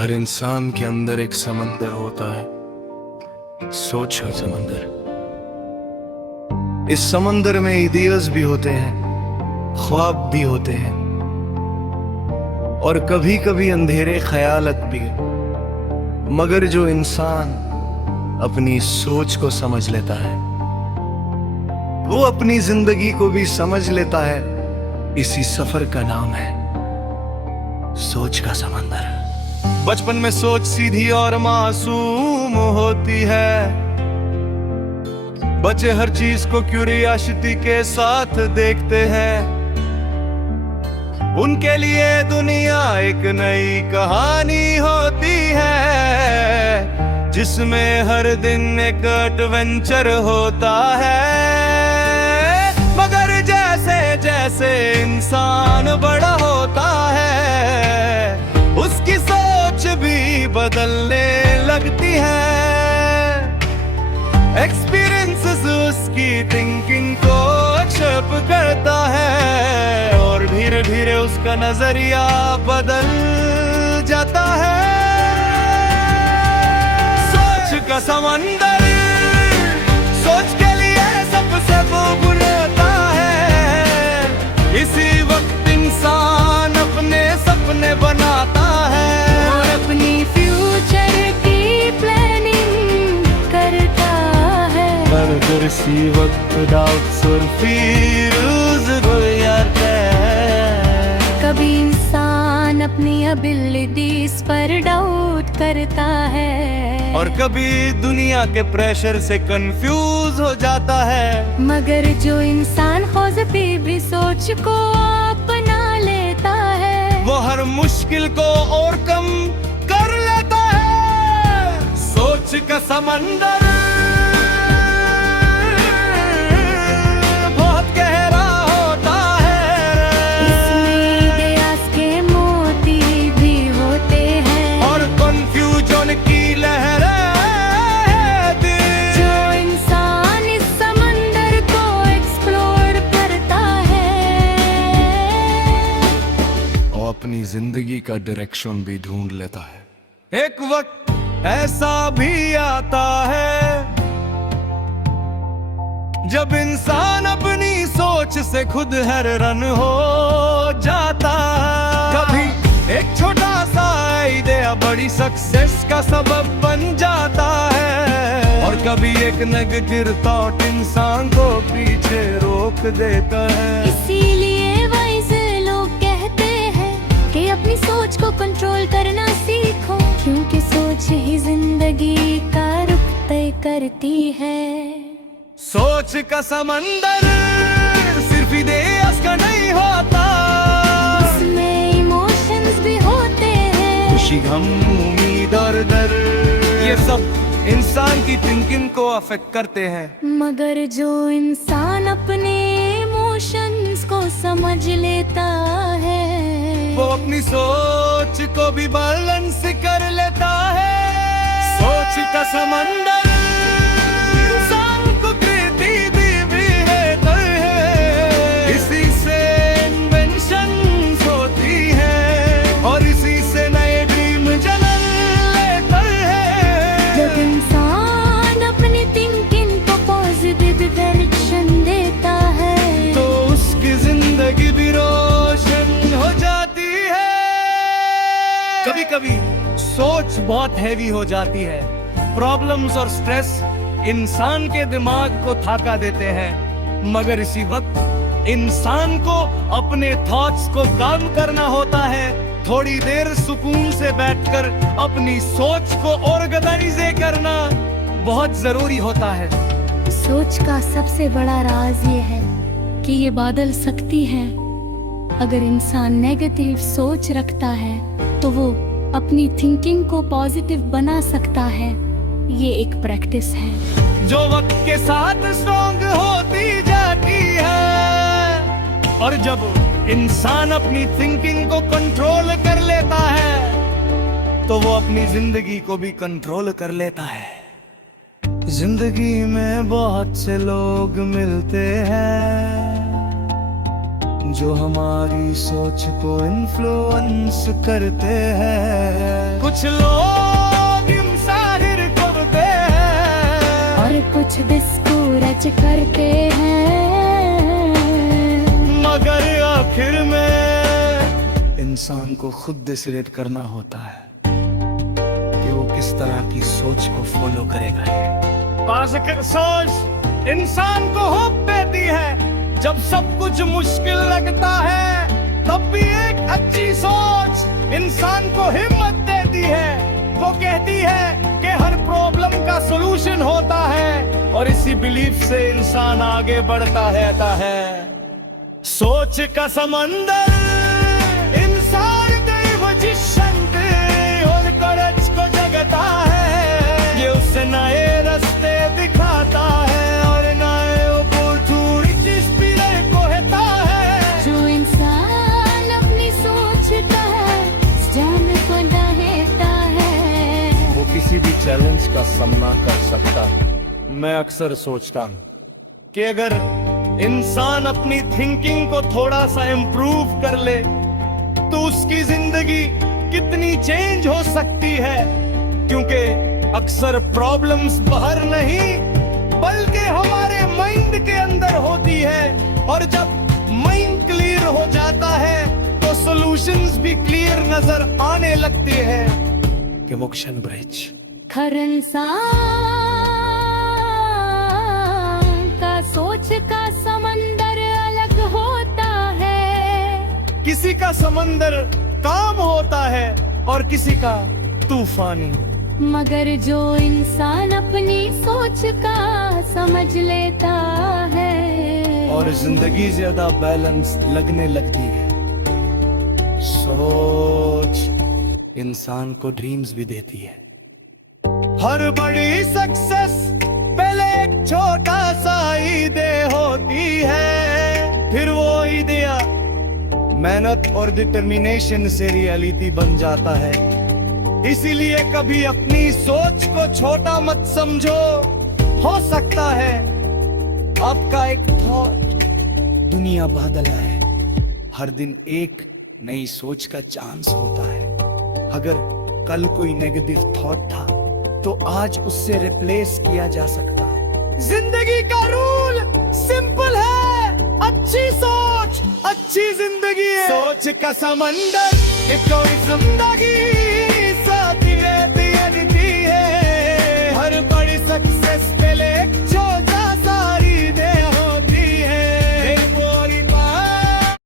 हर इंसान के अंदर एक समंदर होता है, सोच का समंदर। इस समंदर में आइडियाज भी होते हैं, ख्वाब भी होते हैं और कभी कभी अंधेरे ख्यालत भी। मगर जो इंसान अपनी सोच को समझ लेता है, वो अपनी जिंदगी को भी समझ लेता है। इसी सफर का नाम है सोच का समंदर। बचपन में सोच सीधी और मासूम होती है, बच्चे हर चीज को क्यूरियोसिटी के साथ देखते हैं। उनके लिए दुनिया एक नई कहानी होती है, जिसमें हर दिन एक एडवेंचर होता है। मगर जैसे जैसे इंसान बड़ा होता है, उसकी सोच भी बदलने लगती है। एक्सपीरियंसेस उसकी थिंकिंग को शेप करता है और धीरे धीरे उसका नजरिया बदल जाता है। सोच का समंदर, सोच के लिए सबसे वो बुलाता है। इसी वक्त इंसान अपने सपने बनाता है और अपनी फ्यूचर की प्लानिंग करता है। मगर इसी वक्त डाउट्स और फियर्स गुजरते हैं। कभी इंसान अपनी एबिलिटीज पर डाउट करता है और कभी दुनिया के प्रेशर से कंफ्यूज हो जाता है। मगर जो इंसान पॉजिटिव भी सोच को अपना लेता है, वो हर मुश्किल को और कम कर लेता है। सोच का समंदर बहुत गहरा होता है। इसमें आइडियाज के मोती भी होते हैं और कंफ्यूजन की लहरें दिल। जो इंसान इस समंदर को एक्सप्लोर करता है और अपनी जिंदगी का डायरेक्शन भी ढूंढ लेता है। एक वक्त ऐसा भी आता है जब इंसान अपनी सोच से खुद हैरान हो जाता है। कभी एक छोटा सा आइडिया बड़ी सक्सेस का सबब बन जाता है और कभी एक नेगेटिव थॉट इंसान को पीछे रोक देता है। इसीलिए वाइज लोग कहते हैं कि अपनी सोच को कंट्रोल करना सीखो, क्योंकि सोच ही जिंदगी का रुख तय करती है। सोच का समंदर सिर्फ आइडियाज का नहीं होता, इसमें इमोशंस भी होते हैं। खुशी, गम, उम्मीद और डर, ये सब इंसान की थिंकिंग को अफेक्ट करते हैं। मगर जो इंसान अपने इमोशंस को समझ लेता है, वो अपनी सोच को भी बैलेंस कर लेता है। सोच का समंदर इंसान को क्रिएटिविटी भी देता है। इसी से इन्वेंशंस होती है और इसी से नए ड्रीम जन्म लेते हैं। जब इंसान अपनी थिंकिंग को पॉजिटिव डायरेक्शन देता है, तो उसकी जिंदगी भी रोशन हो जाती है। कभी कभी सोच बहुत हैवी हो जाती है। प्रॉब्लम्स और स्ट्रेस इंसान के दिमाग को थका देते हैं। मगर इसी वक्त इंसान को अपने थॉट्स को काम करना होता है। थोड़ी देर सुकून से बैठकर अपनी सोच को ऑर्गेनाइज करना बहुत जरूरी होता है। सोच का सबसे बड़ा राज ये है कि ये बदल सकती है। अगर इंसान नेगेटिव सोच रखता है तो वो अपनी थिंकिंग को पॉजिटिव बना सकता है। ये एक प्रैक्टिस है जो वक्त के साथ स्ट्रॉन्ग होती जाती है। और जब इंसान अपनी थिंकिंग को कंट्रोल कर लेता है, तो वो अपनी जिंदगी को भी कंट्रोल कर लेता है। जिंदगी में बहुत से लोग मिलते हैं जो हमारी सोच को इन्फ्लुएंस करते हैं। कुछ लोग इंसाहिर करते हैं और कुछ डिस्कोरेज करते हैं, मगर आखिर में इंसान को खुद डिसाइड करना होता है कि वो किस तरह की सोच को फॉलो करेगा। पॉजिटिव सोच इंसान को होप देती है। जब सब कुछ मुश्किल लगता है तब भी एक अच्छी सोच इंसान को हिम्मत देती है। वो कहती है कि हर प्रॉब्लम का सॉल्यूशन होता है और इसी बिलीफ से इंसान आगे बढ़ता रहता है। सोच का समंदर इंसान दैव जिशंत और करेज को जगता है। ये उसे नए रास्ते दिखाता है और नए अपॉर्चुनिटीज पिलर को हेता है। जो इंसान अपनी सोचता है जान को रहता है, वो किसी भी चैलेंज का सामना कर सकता। मैं अक्सर सोचता हूँ कि अगर इंसान अपनी थिंकिंग को थोड़ा सा इम्प्रूव कर ले तो उसकी जिंदगी कितनी चेंज हो सकती है। क्योंकि अक्सर प्रॉब्लम्स बाहर नहीं बल्कि हमारे माइंड के अंदर होती है, और जब माइंड क्लियर हो जाता है तो सॉल्यूशंस भी क्लियर नजर आने लगते हैं। कि मोक्शन ब्रिज हर इंसान का सोच का समंदर अलग होता है। किसी का समंदर काम होता है और किसी का तूफानी, मगर जो इंसान अपनी सोच का समझ लेता है और जिंदगी ज्यादा बैलेंस लगने लगती है। सोच इंसान को ड्रीम्स भी देती है। हर बड़ी सक्सेस पहले एक छोटा सा आइडिया होती है, फिर वो आइडिया मेहनत और डिटर्मिनेशन से रियलिटी बन जाता है। इसीलिए कभी अपनी सोच को छोटा मत समझो। हो सकता है आपका एक थॉट दुनिया बदल है। हर दिन एक नई सोच का चांस होता है। अगर कल कोई नेगेटिव थॉट था तो आज उससे रिप्लेस किया जा सकता है। जिंदगी का रूल सिंपल है, अच्छी सोच अच्छी जिंदगी है। सोच का समंदर ये कोई जिंदगी